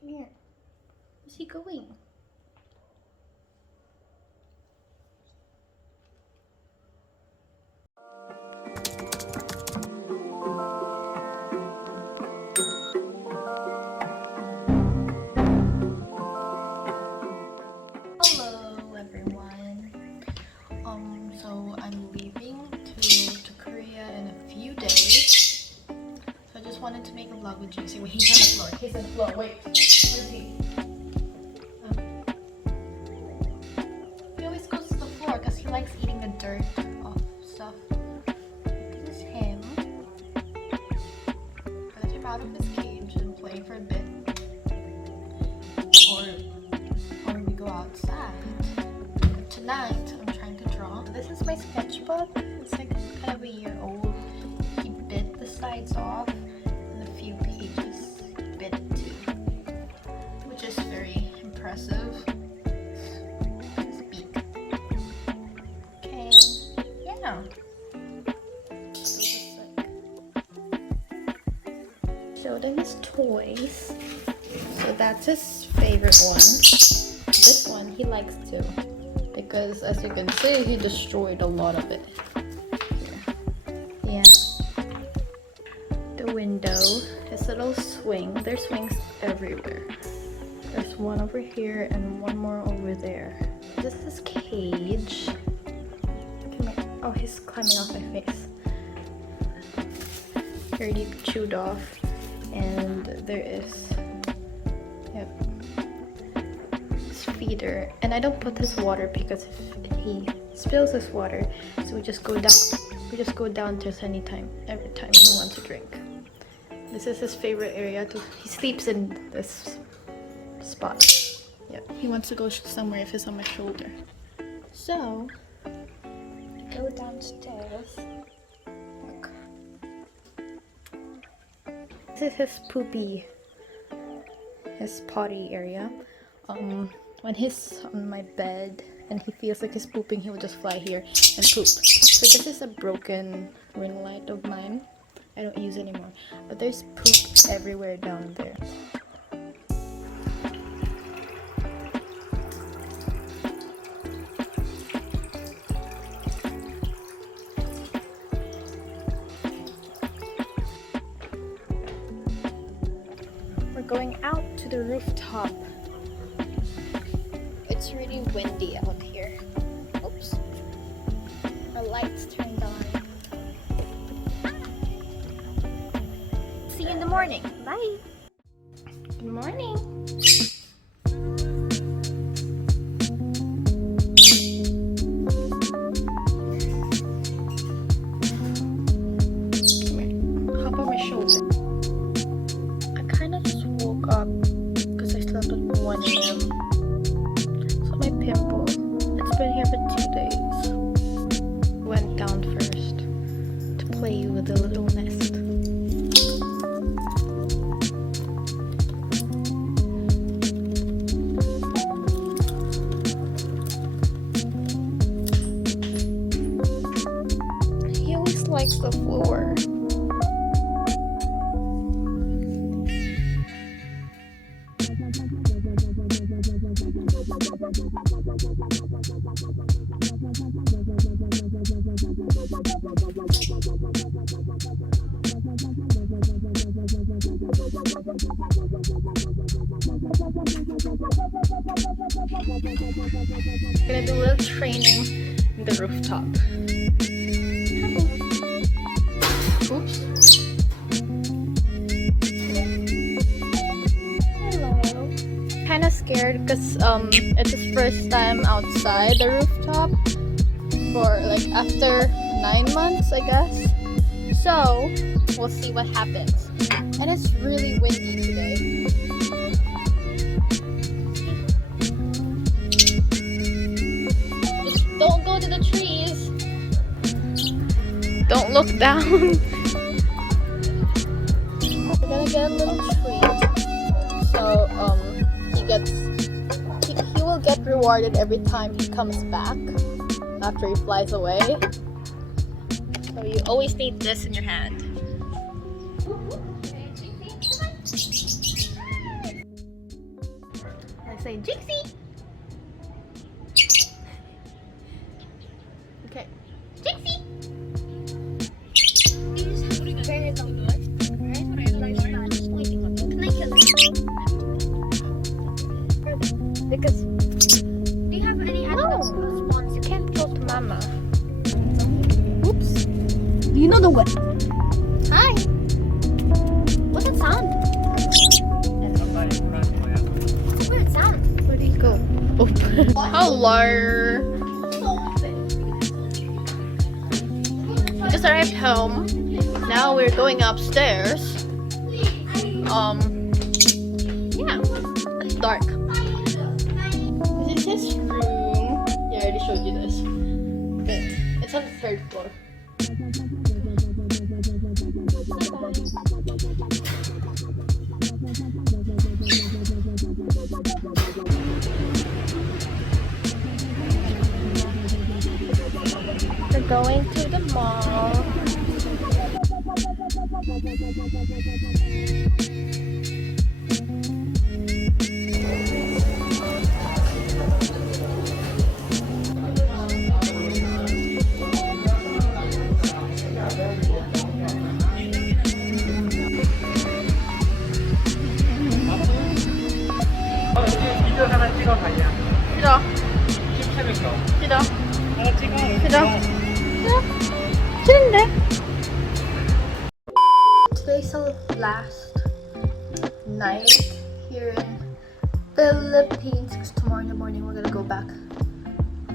Come here. Where's he going? Hello everyone. So I'm leaving to Korea in a few days. So I just wanted to make a vlog with Jinxie. Wait, he's on the floor. He's on the floor. Wait. Where's he? He always goes to the floor because he likes eating the dirt off stuff. This is him. I let him out of his cage and play for a bit. Or we go outside. Tonight I'm trying to draw. This is my sketchbook. It's like kind of a year old. He bit the sides off and a few pages bit it too, which is very impressive. His beak. Okay, yeah. So just like show them his toys. So that's his favorite one. This one he likes too, because as you can see, he destroyed a lot of it. Here. Yeah. The window, his little swing. There's swings everywhere. There's one over here and one more over there. This is his cage. Come here. Oh, he's climbing off my face. He already chewed off. And there is, yep, his feeder. And I don't put his water because if he spills his water, so we just go down just every time he wants to drink. This is his favorite area too. He sleeps in this spot. Yep, he wants to go somewhere if he's on my shoulder. So go downstairs. Look. This is his poopy, his potty area. When he's on my bed and he feels like he's pooping, he will just fly here and poop. So this is a broken ring light of mine. I don't use anymore. But there's poop everywhere down there. We're going out to the rooftop. It's really windy out here. Oops. Our lights turned on. See you in the morning. Bye. Good morning. Come here. Hop on my shoulder. I kind of just woke up because I slept at 1 a.m. So my pimple, it's been here for 2 days. Went down first to play with the little nest. He always likes the floor. Gonna do a little training in the rooftop. Oops. Hello. Kinda scared because it's his first time outside the rooftop for like after 9 months, I guess. So we'll see what happens. And it's really windy today. Don't go to the trees. Don't look down. We're gonna get a little treat. So he will get rewarded every time he comes back after he flies away. So you always need this in your hand. say Jinxie. Okay. Jinxie. Because Do you have any animals who sponsor? you can't go to mama. Oops. Do you know the way? Hi. What's that sound? It's a weird sound. Where do you go? Oh. Hello. We just arrived home. Now we're going upstairs. Yeah, it's dark. This is his room. Yeah, I already showed you this. Okay, it's on the third floor. We're going to the mall. 비디오 하나 찍어 가야. 싫어. 캡처니까. 싫어. 하나 찍어. 싫어. 싫은데? Today's the last night here in Philippines because tomorrow in the morning we're gonna go back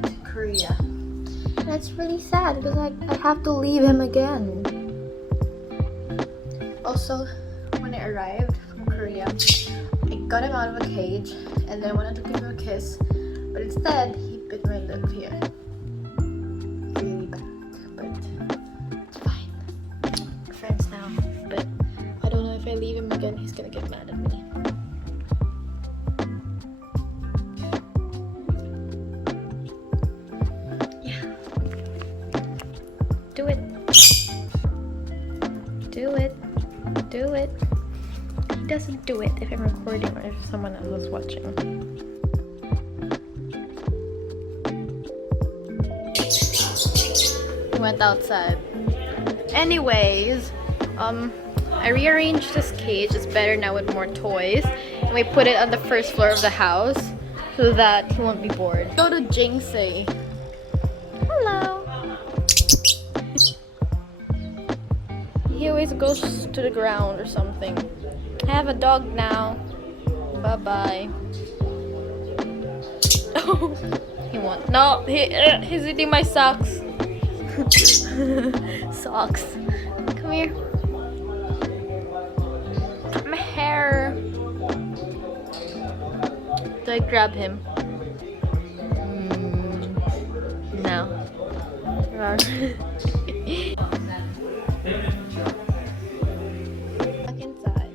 to Korea. And it's really sad because I have to leave him again. Also, when I arrived from Korea, I got him out of a cage and then I wanted to give him a kiss, but instead he bit my lip here. Really bad, but it's fine. We're friends now, but I don't know if I leave him again, he's gonna get mad at me. Yeah. Do it. Do it. Do it. He doesn't do it if I'm recording or if someone else is watching. He went outside. Anyways, I rearranged this cage. It's better now with more toys. And we put it on the first floor of the house so that he won't be bored. Go to Jinxie. Hello. He always goes to the ground or something. I have a dog now. Bye-bye. Oh, he won't. No, he's eating my socks. Socks. Come here. My hair. Do I grab him? No. Back inside.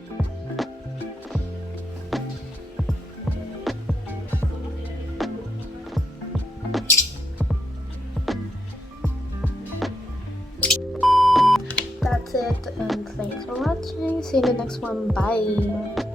That's it, and thanks for watching. See you in the next one. Bye.